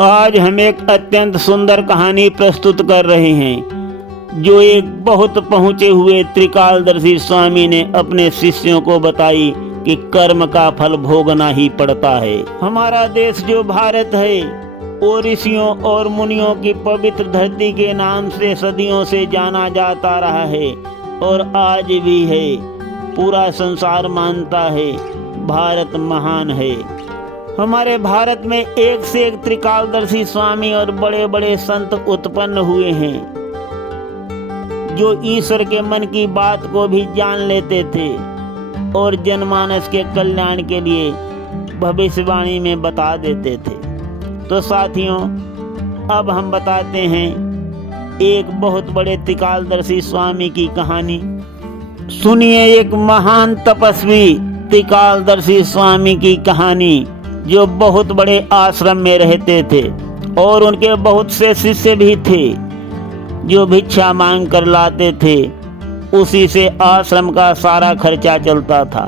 आज हम एक अत्यंत सुंदर कहानी प्रस्तुत कर रहे हैं जो एक बहुत पहुँचे हुए त्रिकालदर्शी स्वामी ने अपने शिष्यों को बताई कि कर्म का फल भोगना ही पड़ता है। हमारा देश जो भारत है वो ऋषियों और मुनियों की पवित्र धरती के नाम से सदियों से जाना जाता रहा है और आज भी है। पूरा संसार मानता है भारत महान है। हमारे भारत में एक से एक त्रिकालदर्शी स्वामी और बड़े बड़े संत उत्पन्न हुए हैं जो ईश्वर के मन की बात को भी जान लेते थे और जनमानस के कल्याण के लिए भविष्यवाणी में बता देते थे। तो साथियों, अब हम बताते हैं एक बहुत बड़े त्रिकालदर्शी स्वामी की कहानी। सुनिए एक महान तपस्वी त्रिकालदर्शी स्वामी की कहानी जो बहुत बड़े आश्रम में रहते थे और उनके बहुत से शिष्य भी थे जो भिक्षा मांग कर लाते थे। उसी से आश्रम का सारा खर्चा चलता था।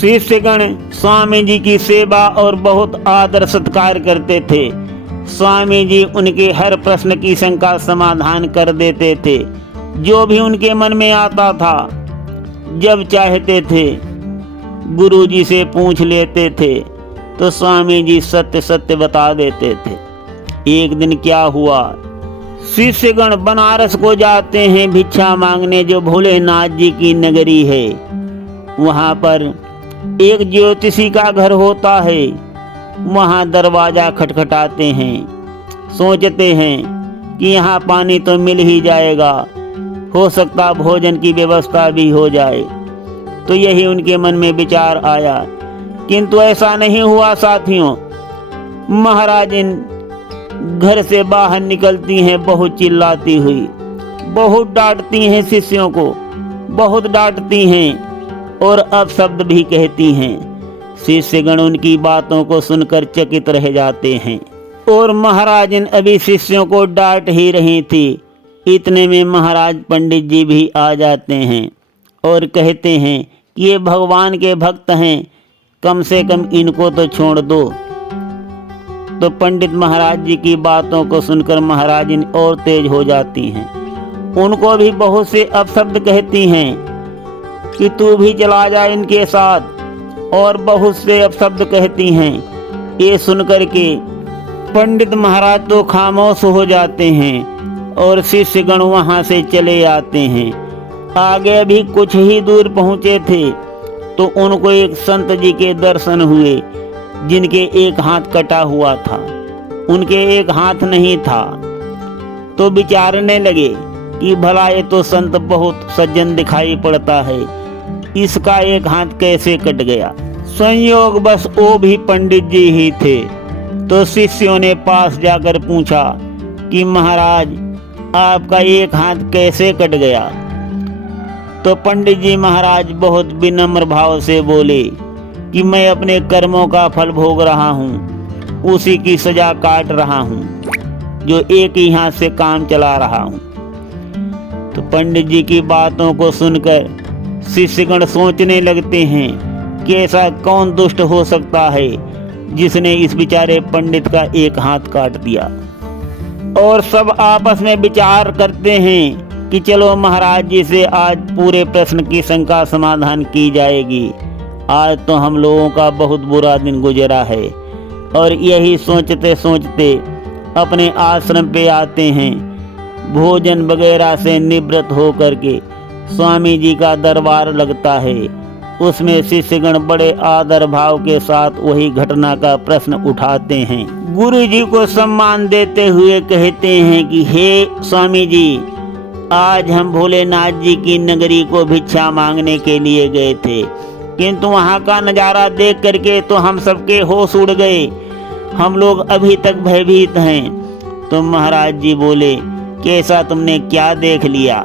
शिष्यगण स्वामी जी की सेवा और बहुत आदर सत्कार करते थे। स्वामी जी उनके हर प्रश्न की शंका समाधान कर देते थे। जो भी उनके मन में आता था जब चाहते थे गुरु जी से पूछ लेते थे तो स्वामी जी सत्य सत्य बता देते थे। एक दिन क्या हुआ, शिष्यगण बनारस को जाते हैं भिक्षा मांगने जो भोलेनाथ जी की नगरी है। वहाँ पर एक ज्योतिषी का घर होता है। वहाँ दरवाजा खटखटाते हैं। सोचते हैं कि यहाँ पानी तो मिल ही जाएगा, हो सकता भोजन की व्यवस्था भी हो जाए। तो यही उनके मन में विचार आया, किंतु ऐसा नहीं हुआ साथियों। महाराजिन घर से बाहर निकलती हैं बहुत चिल्लाती हुई, बहुत डांटती हैं शिष्यों को, बहुत डांटती हैं और अपशब्द भी कहती हैं। शिष्यगण उनकी बातों को सुनकर चकित रह जाते हैं और महाराजिन अभी शिष्यों को डांट ही रही थी। इतने में महाराज पंडित जी भी आ जाते हैं और कहते हैं कि ये भगवान के भक्त हैं, कम से कम इनको तो छोड़ दो। तो पंडित महाराज जी की बातों को सुनकर महाराजिन और तेज हो जाती हैं। उनको भी बहुत से अपशब्द कहती हैं कि तू भी चला जा इनके साथ, और बहुत से अपशब्द कहती हैं। ये सुनकर के पंडित महाराज तो खामोश हो जाते हैं और शिष्यगण वहाँ से चले आते हैं। आगे भी कुछ ही दूर पहुँचे थे तो उनको एक संत जी के दर्शन हुए जिनके एक हाथ कटा हुआ था, उनके एक हाथ नहीं था। तो विचारने लगे कि भला ये तो संत बहुत सज्जन दिखाई पड़ता है, इसका एक हाथ कैसे कट गया। संयोग बस वो भी पंडित जी ही थे। तो शिष्यों ने पास जाकर पूछा कि महाराज आपका एक हाथ कैसे कट गया। तो पंडित जी महाराज बहुत विनम्र भाव से बोले कि मैं अपने कर्मों का फल भोग रहा हूँ, उसी की सजा काट रहा हूँ, जो एक ही हाथ से काम चला रहा हूँ। तो पंडित जी की बातों को सुनकर शिष्यगण सोचने लगते हैं कि ऐसा कौन दुष्ट हो सकता है जिसने इस बेचारे पंडित का एक हाथ काट दिया। और सब आपस में विचार करते हैं कि चलो महाराज जी से आज पूरे प्रश्न की शंका समाधान की जाएगी। आज तो हम लोगों का बहुत बुरा दिन गुजरा है। और यही सोचते सोचते अपने आश्रम पे आते हैं। भोजन वगैरह से निवृत्त होकर के स्वामी जी का दरबार लगता है। उसमें शिष्यगण बड़े आदर भाव के साथ वही घटना का प्रश्न उठाते हैं। गुरु जी को सम्मान देते हुए कहते हैं कि हे स्वामी जी, आज हम भोलेनाथ जी की नगरी को भिक्षा मांगने के लिए गए थे, किंतु वहाँ का नज़ारा देख करके तो हम सबके होश उड़ गए। हम लोग अभी तक भयभीत हैं। तो महाराज जी बोले कि ऐसा तुमने क्या देख लिया।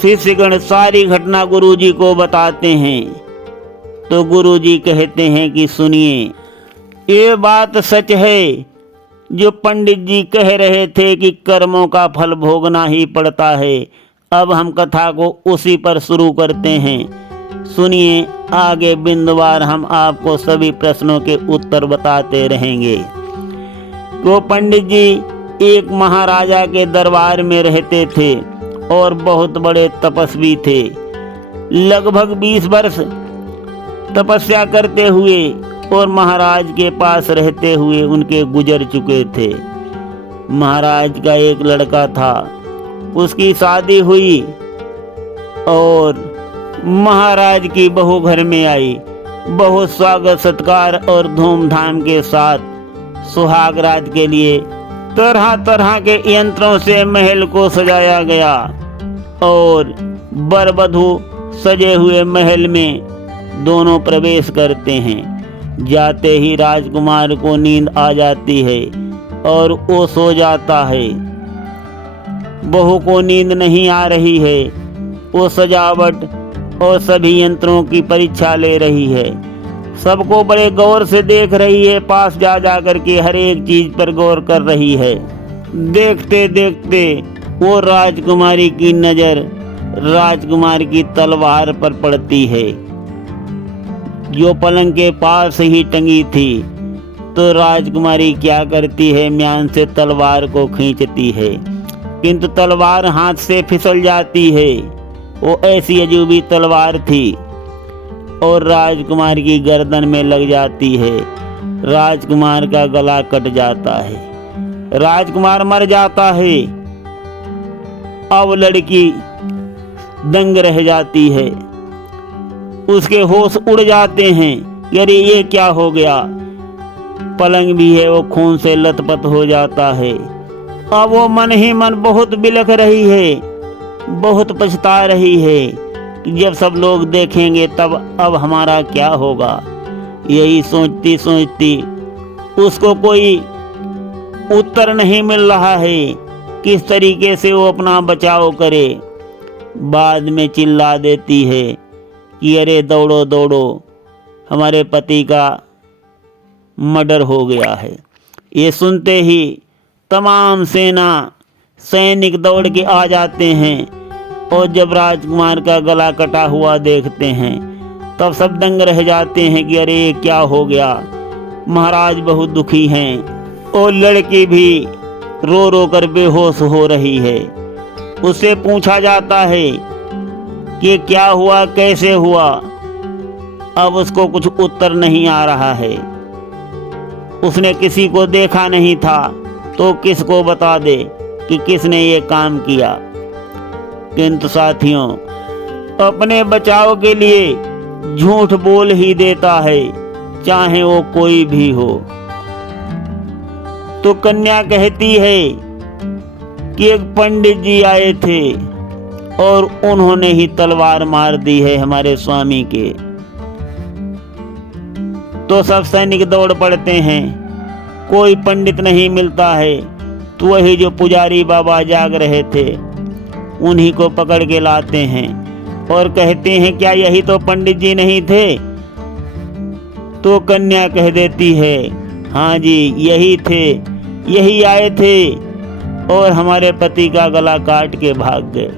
शिष्यगण सारी घटना गुरु जी को बताते हैं। तो गुरु जी कहते हैं कि सुनिए, ये बात सच है जो पंडित जी कह रहे थे कि कर्मों का फल भोगना ही पड़ता है। अब हम कथा को उसी पर शुरू करते हैं। सुनिए, आगे बिंदुवार हम आपको सभी प्रश्नों के उत्तर बताते रहेंगे। वो पंडित जी एक महाराजा के दरबार में रहते थे और बहुत बड़े तपस्वी थे। लगभग 20 वर्ष तपस्या करते हुए और महाराज के पास रहते हुए उनके गुजर चुके थे। महाराज का एक लड़का था, उसकी शादी हुई और महाराज की बहू घर में आई। बहुत स्वागत सत्कार और धूमधाम के साथ सुहाग रात के लिए तरह तरह के यंत्रों से महल को सजाया गया और वर वधू सजे हुए महल में दोनों प्रवेश करते हैं। जाते ही राजकुमार को नींद आ जाती है और वो सो जाता है। बहू को नींद नहीं आ रही है, वो सजावट और सभी यंत्रों की परीक्षा ले रही है। सबको बड़े गौर से देख रही है, पास जा जा करके हर एक चीज पर गौर कर रही है। देखते देखते वो राजकुमारी की नजर राजकुमार की तलवार पर पड़ती है जो पलंग के पास ही टंगी थी। तो राजकुमारी क्या करती है, म्यान से तलवार को खींचती है, किंतु तलवार हाथ से फिसल जाती है। वो ऐसी अजूबी तलवार थी और राजकुमार की गर्दन में लग जाती है। राजकुमार का गला कट जाता है, राजकुमार मर जाता है। अब लड़की दंग रह जाती है, उसके होश उड़ जाते हैं। अरे ये क्या हो गया। पलंग भी है वो खून से लथपथ हो जाता है। अब वो मन ही मन बहुत बिलख रही है, बहुत पछता रही है कि जब सब लोग देखेंगे तब अब हमारा क्या होगा। यही सोचती सोचती उसको कोई उत्तर नहीं मिल रहा है, किस तरीके से वो अपना बचाव करे। बाद में चिल्ला देती है कि अरे दौड़ो दौड़ो, हमारे पति का मर्डर हो गया है। ये सुनते ही तमाम सेना सैनिक दौड़ के आ जाते हैं और जब राजकुमार का गला कटा हुआ देखते हैं तब सब दंग रह जाते हैं कि अरे क्या हो गया। महाराज बहुत दुखी हैं और लड़की भी रो रो कर बेहोश हो रही है। उससे पूछा जाता है कि क्या हुआ, कैसे हुआ। अब उसको कुछ उत्तर नहीं आ रहा है। उसने किसी को देखा नहीं था तो किसको बता दे कि किसने ये काम किया। किंतु साथियों, अपने बचाव के लिए झूठ बोल ही देता है, चाहे वो कोई भी हो। तो कन्या कहती है कि एक पंडित जी आए थे और उन्होंने ही तलवार मार दी है हमारे स्वामी के। तो सब सैनिक दौड़ पड़ते हैं, कोई पंडित नहीं मिलता है। तो वही जो पुजारी बाबा जाग रहे थे उन्हीं को पकड़ के लाते हैं और कहते हैं क्या यही तो पंडित जी नहीं थे। तो कन्या कह देती है हाँ जी यही थे, यही आए थे और हमारे पति का गला काट के भाग गए।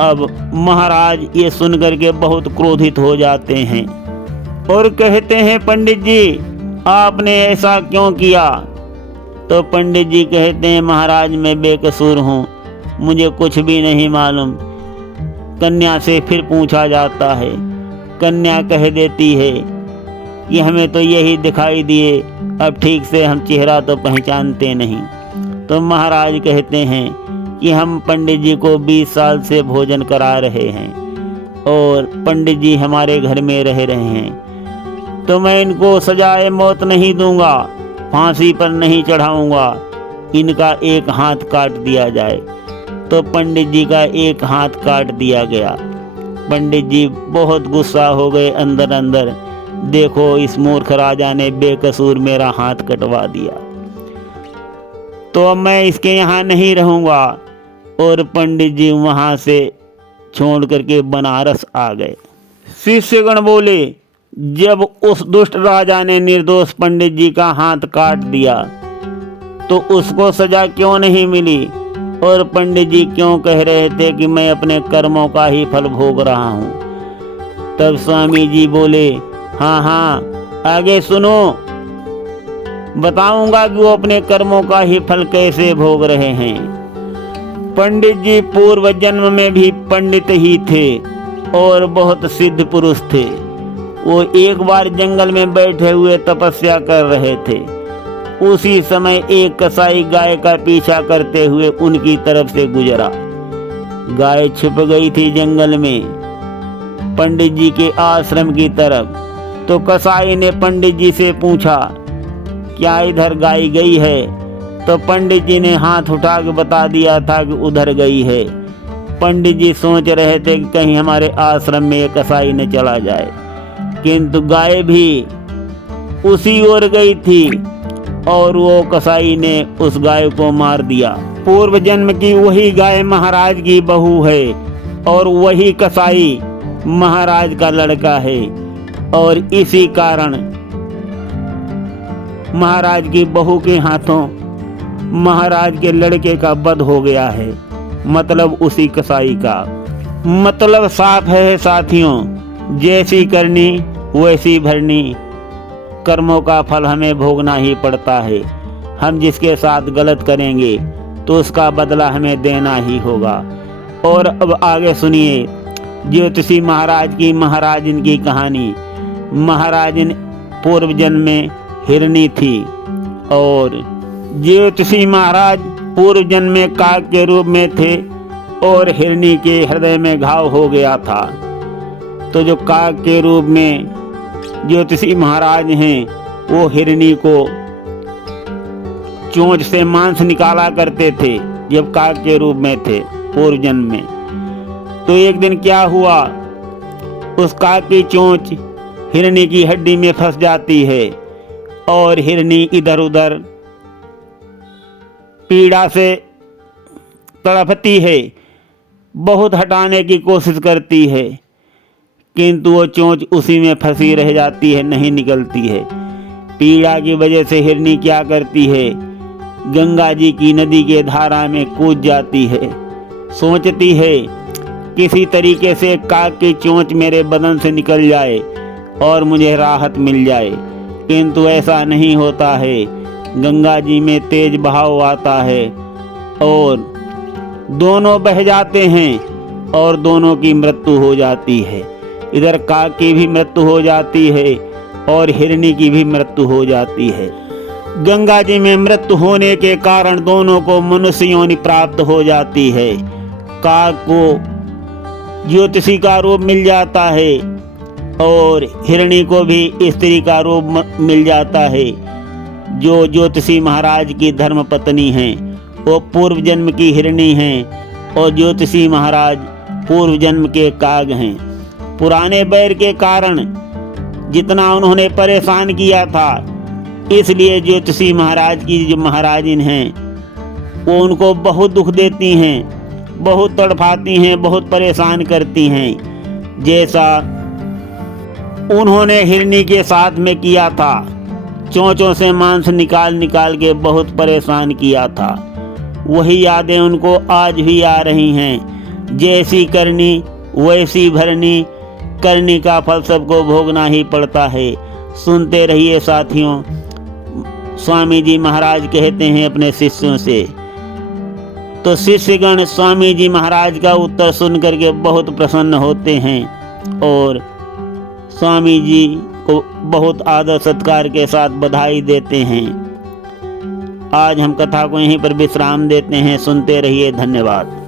अब महाराज ये सुनकर के बहुत क्रोधित हो जाते हैं और कहते हैं पंडित जी आपने ऐसा क्यों किया। तो पंडित जी कहते हैं महाराज मैं बेकसूर हूँ, मुझे कुछ भी नहीं मालूम। कन्या से फिर पूछा जाता है, कन्या कह देती है कि हमें तो यही दिखाई दिए, अब ठीक से हम चेहरा तो पहचानते नहीं। तो महाराज कहते हैं कि हम पंडित जी को 20 साल से भोजन करा रहे हैं और पंडित जी हमारे घर में रह रहे हैं, तो मैं इनको सजाए मौत नहीं दूंगा, फांसी पर नहीं चढ़ाऊंगा, इनका एक हाथ काट दिया जाए। तो पंडित जी का एक हाथ काट दिया गया। पंडित जी बहुत गुस्सा हो गए अंदर अंदर, देखो इस मूर्ख राजा ने बेकसूर मेरा हाथ कटवा दिया, तो अब मैं इसके यहाँ नहीं रहूँगा। और पंडित जी वहाँ से छोड़ करके बनारस आ गए। शिष्यगण बोले जब उस दुष्ट राजा ने निर्दोष पंडित जी का हाथ काट दिया तो उसको सजा क्यों नहीं मिली, और पंडित जी क्यों कह रहे थे कि मैं अपने कर्मों का ही फल भोग रहा हूँ। तब स्वामी जी बोले हाँ हाँ आगे सुनो। बताऊंगा कि वो अपने कर्मों का ही फल कैसे भोग रहे हैं। पंडित जी पूर्व जन्म में भी पंडित ही थे और बहुत सिद्ध पुरुष थे। वो एक बार जंगल में बैठे हुए तपस्या कर रहे थे। उसी समय एक कसाई गाय का पीछा करते हुए उनकी तरफ से गुजरा। गाय छुप गई थी जंगल में पंडित जी के आश्रम की तरफ। तो कसाई ने पंडित जी से पूछा, क्या इधर गाय गई है? तो पंडित जी ने हाथ उठा के बता दिया था कि उधर गई है। पंडित जी सोच रहे थे कि कहीं हमारे आश्रम में एक कसाई न चला जाए, किंतु गाय भी उसी ओर गई थी और वो कसाई ने उस गाय को मार दिया। पूर्व जन्म की वही गाय महाराज की बहू है और वही कसाई महाराज का लड़का है, और इसी कारण महाराज की बहू के हाथों महाराज के लड़के का वध हो गया है, मतलब उसी कसाई का। मतलब साफ है साथियों, जैसी करनी वैसी भरनी। कर्मों का फल हमें भोगना ही पड़ता है। हम जिसके साथ गलत करेंगे तो उसका बदला हमें देना ही होगा। और अब आगे सुनिए ज्योतिषी महाराज की महाराजिन की कहानी। महाराजिन पूर्व जन्म में हिरनी थी और ज्योतिषी महाराज पूर्व जन्म में काग के रूप में थे और हिरनी के हृदय में घाव हो गया था। तो जो काग के रूप में ज्योतिषी महाराज हैं वो हिरनी को चोंच से मांस निकाला करते थे जब काग के रूप में थे पूर्व जन्म में। तो एक दिन क्या हुआ, उस काग की चोंच हिरनी की हड्डी में फंस जाती है और हिरनी इधर उधर पीड़ा से तड़पती है, बहुत हटाने की कोशिश करती है, किंतु वो चोंच उसी में फंसी रह जाती है, नहीं निकलती है। पीड़ा की वजह से हिरनी क्या करती है, गंगा जी की नदी के धारा में कूद जाती है। सोचती है किसी तरीके से काग की चोंच मेरे बदन से निकल जाए और मुझे राहत मिल जाए, किंतु ऐसा नहीं होता है। गंगा जी में तेज बहाव आता है और दोनों बह जाते हैं और दोनों की मृत्यु हो जाती है। इधर काग की भी मृत्यु हो जाती है और हिरनी की भी मृत्यु हो जाती है। गंगा जी में मृत्यु होने के कारण दोनों को मनुष्य योनि प्राप्त हो जाती है। काग को ज्योतिषी का रूप मिल जाता है और हिरणी को भी स्त्री का रूप मिल जाता है। जो ज्योतिषी महाराज की धर्म पत्नी हैं वो पूर्व जन्म की हिरणी हैं और ज्योतिषी महाराज पूर्व जन्म के काग हैं। पुराने बैर के कारण जितना उन्होंने परेशान किया था, इसलिए ज्योतिषी महाराज की जो महाराजिन हैं वो उनको बहुत दुख देती हैं, बहुत तड़पाती हैं, बहुत परेशान करती हैं। जैसा उन्होंने हिरनी के साथ में किया था, चोंचों से मांस निकाल निकाल के बहुत परेशान किया था, वही यादें उनको आज भी आ रही हैं। जैसी करनी वैसी भरनी, करनी का फल सबको भोगना ही पड़ता है। सुनते रहिए साथियों, स्वामी जी महाराज कहते हैं अपने शिष्यों से। तो शिष्यगण स्वामी जी महाराज का उत्तर सुन करके बहुत प्रसन्न होते हैं और स्वामी जी को बहुत आदर सत्कार के साथ बधाई देते हैं। आज हम कथा को यहीं पर विश्राम देते हैं। सुनते रहिए, धन्यवाद।